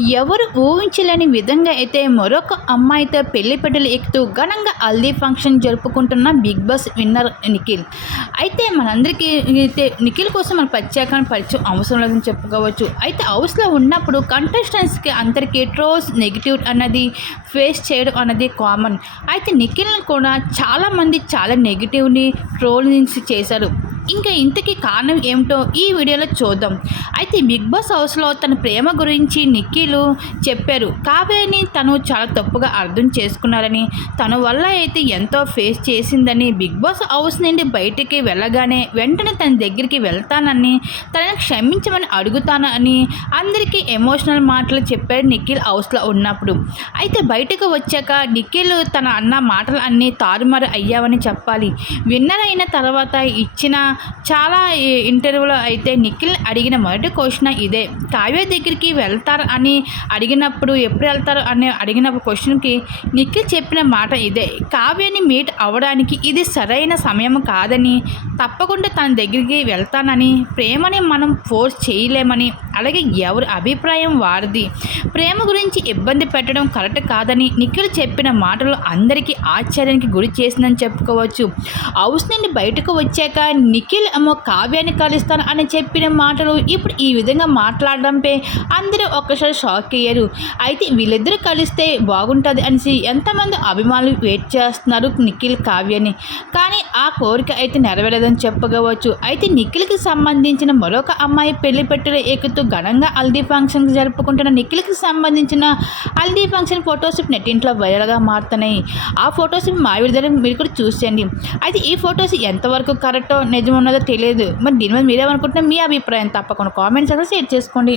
ఎవరు ఊహించలేని విధంగా అయితే మరొక అమ్మాయితో పెళ్ళి పెద్దలు ఎక్కుతూ ఘనంగా హల్దీ ఫంక్షన్ జరుపుకుంటున్న బిగ్ బాస్ విన్నర్ నిఖిల్. అయితే మనందరికీ అయితే నిఖిల్ కోసం మన ప్రత్యేకమైన పరిచయం అవసరం లేదని చెప్పుకోవచ్చు. అయితే హౌస్లో ఉన్నప్పుడు కంటెస్టెంట్స్కి అందరికీ ట్రోల్స్ నెగిటివ్ అన్నది ఫేస్ చేయడం అన్నది కామన్ అయితే నిఖిల్ని కూడా చాలామంది చాలా నెగిటివ్ని ట్రోలింగ్స్ చేశారు. ఇంకా ఇంతకీ కారణం ఏమిటో ఈ వీడియోలో చూద్దాం. అయితే బిగ్ బాస్ హౌస్లో తన ప్రేమ గురించి నిక్కీలు చెప్పారు. కావ్యని తను చాలా తప్పుగా అర్థం చేసుకున్నారని తన వల్ల అయితే ఎంతో ఫేస్ చేసిందని బిగ్ బాస్ హౌస్ నుండి బయటికి వెళ్ళగానే వెంటనే తన దగ్గరికి వెళ్తానని తనని క్షమించమని అడుగుతానని అందరికీ ఎమోషనల్ మాటలు చెప్పాడు నిఖిల్ హౌస్లో ఉన్నప్పుడు. అయితే బయటకు వచ్చాక నిఖిల్ తన అన్న మాటలు అన్నీ తారుమారు అయ్యావని చెప్పాలి. విన్నర్ అయిన తర్వాత ఇచ్చిన చాలా ఇంటర్వ్యూలో అయితే నిఖిల్ అడిగిన మొదటి క్వశ్చన్ ఇదే. కావ్య దగ్గరికి వెళ్తారు అని అడిగినప్పుడు ఎప్పుడు వెళ్తారు అని అడిగినప్పుడు క్వశ్చన్కి నిఖిల్ చెప్పిన మాట ఇదే. కావ్యని మీట్ అవ్వడానికి ఇది సరైన సమయం కాదని తప్పకుండా తన దగ్గరికి వెళ్తానని ప్రేమని మనం ఫోర్స్ చేయలేమని అలాగే ఎవరి అభిప్రాయం వారిది. ప్రేమ గురించి ఇబ్బంది పెట్టడం కరెక్ట్ కాదని నిఖిల్ చెప్పిన మాటలు అందరికీ ఆశ్చర్యానికి గురి చేసిందని చెప్పుకోవచ్చు. హౌస్ నుండి బయటకు వచ్చాక నిఖిల్ ఏమో కావ్యాన్ని కలుస్తాను అని చెప్పిన మాటలు ఇప్పుడు ఈ విధంగా మాట్లాడడంపై అందరూ ఒక్కసారి షాక్ అయ్యారు. అయితే వీళ్ళిద్దరూ కలిస్తే బాగుంటుంది అనేసి ఎంతమంది అభిమానులు వెయిట్ చేస్తున్నారు నిఖిల్ కావ్యని కానీ ఆ కోరిక అయితే నెరవేరదని చెప్పుకోవచ్చు. అయితే నిఖిల్కి సంబంధించిన మరొక అమ్మాయి పెళ్ళి పెట్టెలు ఎక్కుతూ ఘనంగా హల్దీ ఫంక్షన్ జరుపుకుంటున్న నిఖిల్కి సంబంధించిన హల్దీ ఫంక్షన్ ఫోటోషిప్ నెట్టింట్లో వైరల్గా మారుతున్నాయి. ఆ ఫోటోషిప్ మా విడుదల మీరు కూడా చూసేయండి. అయితే ఈ ఫొటోస్ ఎంతవరకు కరెక్టో నిజం ఉన్నదో తెలియదు. మరి దీని మీద మీరేమనుకుంటున్నా మీ అభిప్రాయం తప్పకుండా కామెంట్స్ అయితే షేర్ చేసుకోండి.